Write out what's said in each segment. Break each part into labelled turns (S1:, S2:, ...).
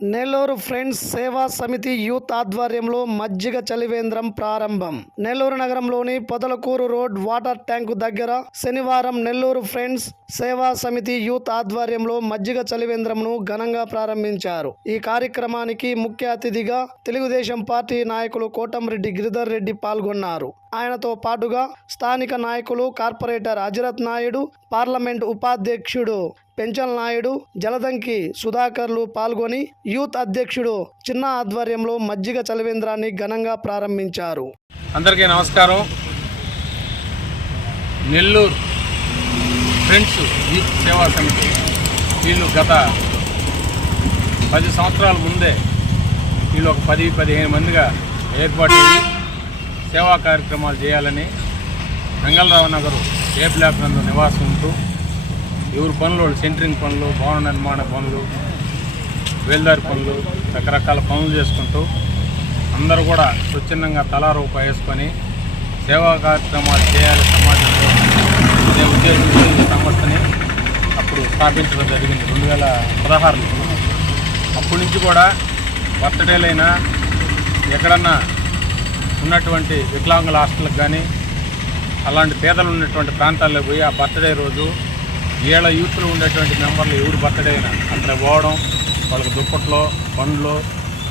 S1: Nellore friends సేవా సమితి youth ఆధ్వర్యంలో మజ్జిగ చలివేంద్రం ప్రారంభం. నెల్లూరు నగరంలోని పొదలకూరు రోడ్ వాటర్ ట్యాంకు దగ్గర శనివారం నెల్లూరు ఫ్రెండ్స్ సేవా సమితి యూత్ ఆధ్వర్యంలో మజ్జిగ చలివేంద్రంను ఘనంగా ప్రారంభించారు. ఈ కార్యక్రమానికి ముఖ్య అతిథిగా తెలుగుదేశం పార్టీ నాయకులు కోటంరెడ్డి గిరిధర్ రెడ్డి పాల్గొన్నారు. ఆయనతో పాటుగా స్థానిక నాయకులు కార్పొరేటర్ అజరత్ నాయుడు పార్లమెంట్ ఉపాధ్యక్షుడు పెంచల్ నాయుడు జలదంకి సుధాకర్లు పాల్గొని యూత్ అధ్యక్షుడు చిన్న ఆధ్వర్యంలో మజ్జిగ చలవేంద్రాన్ని ఘనంగా ప్రారంభించారు.
S2: అందరికీ నమస్కారం. నెల్లూరు ఫ్రెండ్స్ యూత్ సేవా సమితి వీళ్ళు గత పది సంవత్సరాల ముందే వీళ్ళు ఒక పది పదిహేను మందిగా ఏర్పాటు సేవా కార్యక్రమాలు చేయాలని రంగలరావు నగరు ఏ బ్లాక్ నందు నివాసం ఉంటూ ఎవరి పనులు వాళ్ళు సెంటరింగ్ పనులు భవన నిర్మాణ పనులు వేల్దారి పనులు రకరకాల పనులు చేసుకుంటూ అందరూ కూడా స్వచ్ఛందంగా తలా రూపాయి వేసుకొని సేవా కార్యక్రమాలు చేయాలి సమాజంలో అనే ఉద్దేశంతో సంస్థని అప్పుడు స్థాపించడం జరిగింది. రెండు వేల పదహారులో. అప్పటి నుంచి కూడా బర్త్డేలైనా ఎక్కడన్నా ఉన్నటువంటి వికలాంగుల హాస్టల్కి కానీ అలాంటి పేదలు ఉన్నటువంటి ప్రాంతాల్లో పోయి ఆ బర్త్డే రోజు ఏళ్ళ యూత్లో ఉండేటువంటి మెంబర్లు ఎవరు బర్త్డే అయినా అక్కడ పోవడం వాళ్ళకి దుప్పట్లో పండ్లు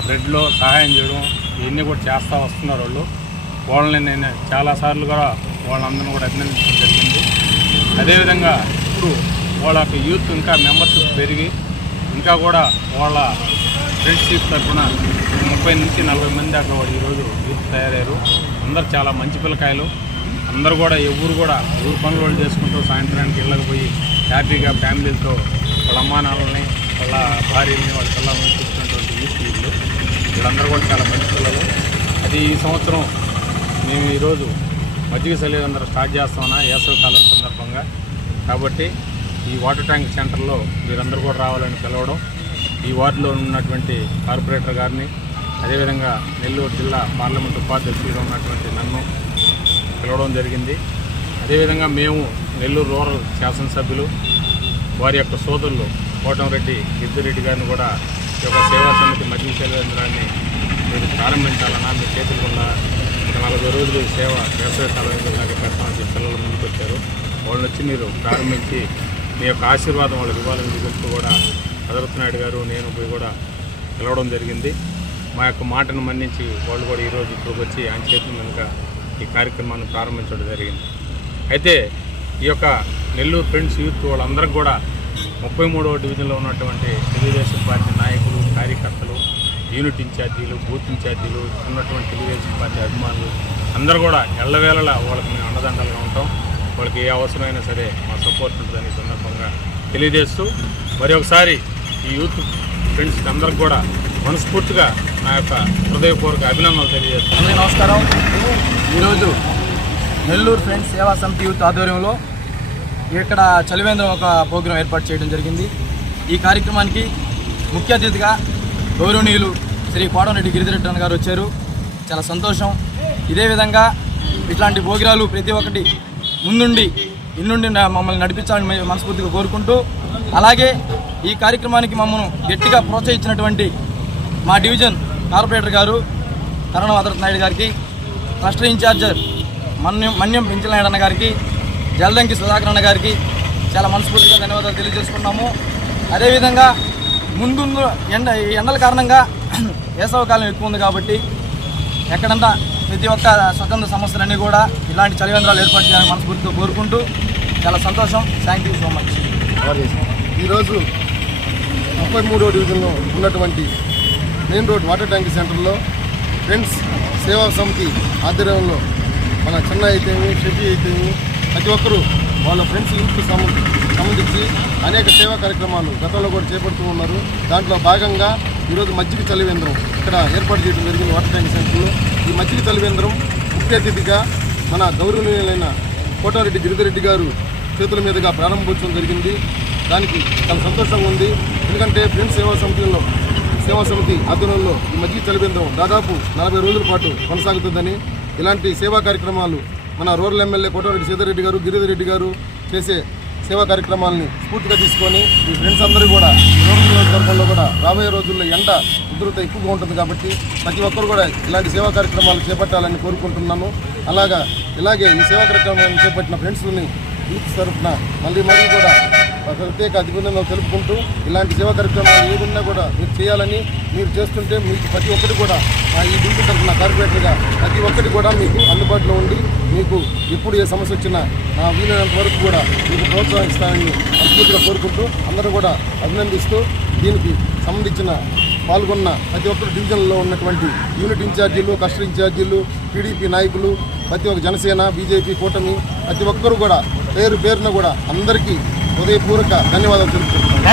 S2: బ్రెడ్లో సహాయం చేయడం ఇవన్నీ కూడా చేస్తూ వస్తున్నారు వాళ్ళు. వాళ్ళని నేను చాలాసార్లు కూడా వాళ్ళందరినీ కూడా అభినందించడం జరిగింది. అదేవిధంగా ఇప్పుడు వాళ్ళ యూత్ ఇంకా మెంబర్షిప్ పెరిగి ఇంకా కూడా వాళ్ళ ఫ్రెండ్షిప్ తరఫున ముప్పై నుంచి నలభై మంది దాకా వాళ్ళు ఈరోజు యూత్ తయారయ్యారు. అందరు చాలా మంచి పిల్లకాయలు. అందరూ కూడా ఎవరు కూడా ఊరు పనులు వాళ్ళు చేసుకుంటూ సాయంత్రానికి వెళ్ళకపోయి హ్యాపీగా ఫ్యామిలీలతో వాళ్ళ అమ్మా నాన్నల్ని వాళ్ళ భార్యని వాళ్ళ పిల్లల్ని చూసుకున్నటువంటి యూత్ వీళ్ళు వీళ్ళందరూ కూడా చాలా మంచి పిల్లలు. అది ఈ సంవత్సరం మేము ఈరోజు మజ్జిగ అందరూ స్టార్ట్ చేస్తామన్నా వేసవి కాలం సందర్భంగా. కాబట్టి ఈ వాటర్ ట్యాంక్ సెంటర్లో మీరందరూ కూడా రావాలని పిలవడం ఈ వార్డులో ఉన్నటువంటి కార్పొరేటర్ గారిని అదేవిధంగా నెల్లూరు జిల్లా పార్లమెంట్ ఉపాధ్యక్షులుగా ఉన్నటువంటి నన్ను పిలవడం జరిగింది. అదేవిధంగా మేము నెల్లూరు రూరల్ శాసనసభ్యులు వారి యొక్క సోదరులు కోటంరెడ్డి గిద్దిరెడ్డి గారిని కూడా ఈ యొక్క సేవా సమితి మధ్య కేంద్రాన్ని మీరు ప్రారంభించాలన్నా మీ చేతులు ఒక నలభై రోజులు సేవ వ్యవసాయ కాలంగా పెట్టాలని చెప్పి పిల్లలు ముందుకు వచ్చారు వాళ్ళని వచ్చి మీరు ప్రారంభించి మీ యొక్క ఆశీర్వాదం వాళ్ళకి ఇవ్వాలని చెప్పి కూడా భద్రత్ నాయుడు గారు నేను పోయి కూడా పిలవడం జరిగింది. మా యొక్క మాటను మన్నించి వాళ్ళు కూడా ఈరోజు ఇక్కడికి వచ్చి ఆయన చేతుల మీదుగా ఈ కార్యక్రమాన్ని ప్రారంభించడం జరిగింది. అయితే ఈ యొక్క నెల్లూరు ఫ్రెండ్స్ యూత్ వాళ్ళందరికీ కూడా ముప్పై మూడవ డివిజన్లో ఉన్నటువంటి తెలుగుదేశం పార్టీ నాయకులు కార్యకర్తలు యూనిట్ ఇన్ఛార్జీలు బూత్ ఇన్ఛార్జీలు ఉన్నటువంటి తెలుగుదేశం పార్టీ అభిమానులు అందరూ కూడా ఎల్లవేళలా వాళ్ళకి మేము అండదండలుగా ఉంటాం. వాళ్ళకి ఏ అవసరమైనా సరే మా సపోర్ట్ ఉంటుందని సందర్భంగా తెలియజేస్తూ మరి ఒకసారి ఈ యూత్ ఫ్రెండ్స్కి అందరికి కూడా మనస్ఫూర్తిగా నా యొక్క హృదయపూర్వక అభినందనలు తెలియజేస్తాను.
S3: అందరికీ నమస్కారం. ఈరోజు నెల్లూరు ఫ్రెండ్స్ సేవా సమితి యూత్ ఆధ్వర్యంలో ఇక్కడ చలివేంద్రం ఒక ప్రోగ్రాం ఏర్పాటు చేయడం జరిగింది. ఈ కార్యక్రమానికి ముఖ్య అతిథిగా గౌరవనీయులు శ్రీ కోడంరెడ్డి గిరిధరెడ్డి గారు వచ్చారు. చాలా సంతోషం. ఇదే విధంగా ఇట్లాంటి భోగిరాలు ప్రతి ఒక్కటి ముందుండి ఇన్నుండి మమ్మల్ని నడిపించాలని మనస్ఫూర్తిగా కోరుకుంటూ అలాగే ఈ కార్యక్రమానికి మమ్మల్ని గట్టిగా ప్రోత్సహించినటువంటి మా డివిజన్ కార్పొరేటర్ గారు కరణం అదరత్ నాయుడు గారికి ట్రస్ట్ ఇన్ఛార్జర్ మన్యం మన్యం పెంచలనాయుడు అన్న గారికి జలదంకి సుధాకర్ అన్న గారికి చాలా మనస్ఫూర్తిగా ధన్యవాదాలు తెలియజేసుకున్నాము అదేవిధంగా ముందు ఎండ ఈ ఎండల కారణంగా వేసవకాలం ఎక్కువ ఉంది కాబట్టి ఎక్కడంతా ప్రతి ఒక్క స్వతంత్ర సంస్థలన్నీ కూడా ఇలాంటి చలివేంద్రాలు ఏర్పాటు చేయాలని మనస్ఫూర్తితో కోరుకుంటూ చాలా సంతోషం. థ్యాంక్ యూ సో మచ్
S4: ఈరోజు ముప్పై మూడో డివిజన్లో ఉన్నటువంటి మెయిన్ రోడ్ వాటర్ ట్యాంక్ సెంటర్లో ఫ్రెండ్స్ సేవా సమితి ఆధ్వర్యంలో మన చెన్నై అయితేమి షెడ్డి అయితేమి ప్రతి ఒక్కరూ వాళ్ళ ఫ్రెండ్స్ యూత్కి సంబంధించి అనేక సేవా కార్యక్రమాలు గతంలో కూడా చేపడుతూ ఉన్నారు. దాంట్లో భాగంగా ఈరోజు మజ్జిగ చలివేంద్రం ఇక్కడ ఏర్పాటు చేయడం జరిగింది వాటర్ ట్యాంక్ సెంటర్లో. ఈ మజ్జిగ చలివేంద్రం ముఖ్య అతిథిగా మన గౌరవనీయులైన కోటారెడ్డి గిరిధరెడ్డి గారు చేతుల మీదుగా ప్రారంభోత్సవం జరిగింది. దానికి చాలా సంతోషంగా ఉంది. ఎందుకంటే ఫ్రెండ్స్ సేవా సమితిలో సేవా సమితి ఆధ్వర్యంలో ఈ మధ్య చలివేంద్రం దాదాపు నలభై రోజుల పాటు కొనసాగుతుందని ఇలాంటి సేవా కార్యక్రమాలు మన రూరల్ ఎమ్మెల్యే కోటారెడ్డి సీతారెడ్డి గారు గిరిధర్ రెడ్డి గారు చేసే సేవా కార్యక్రమాలని స్ఫూర్తిగా తీసుకొని మీ ఫ్రెండ్స్ అందరూ కూడా రోడ్డు నియోజకవర్గంలో కూడా రాబోయే రోజుల్లో ఎండ ఉధృత ఎక్కువగా ఉంటుంది కాబట్టి ప్రతి ఒక్కరు కూడా ఇలాంటి సేవా కార్యక్రమాలు చేపట్టాలని కోరుకుంటున్నాను అలాగా ఇలాగే ఈ సేవా కార్యక్రమాలను చేపట్టిన ఫ్రెండ్స్ని యూత్ తరఫున మళ్ళీ మళ్ళీ కూడా ప్రత్యేక అభినందనలు తెలుపుకుంటూ ఇలాంటి సేవా కార్యక్రమాలు ఏదున్నా కూడా మీరు చేయాలని మీరు చేస్తుంటే మీకు ప్రతి ఒక్కటి కూడా మా ఈ బిల్లు తరఫున కార్పొరేటర్గా ప్రతి ఒక్కటి కూడా మీకు అందుబాటులో ఉండి మీకు ఎప్పుడు ఏ సమస్య వచ్చినా నా వీలైనంత వరకు కూడా మీకు ప్రోత్సహిస్తానని మనస్ఫూర్తిగా కోరుకుంటూ అందరూ కూడా అభినందిస్తూ దీనికి సంబంధించిన పాల్గొన్న ప్రతి ఒక్కరు డివిజన్లో ఉన్నటువంటి యూనిట్ ఇన్ఛార్జీలు కస్టర్ ఇన్ఛార్జీలు టీడీపీ నాయకులు ప్రతి ఒక్క జనసేన బీజేపీ కూటమి ప్రతి ఒక్కరు కూడా పేరు పేరున కూడా అందరికీ హృదయపూర్వక ధన్యవాదాలు తెలుపుతున్నాను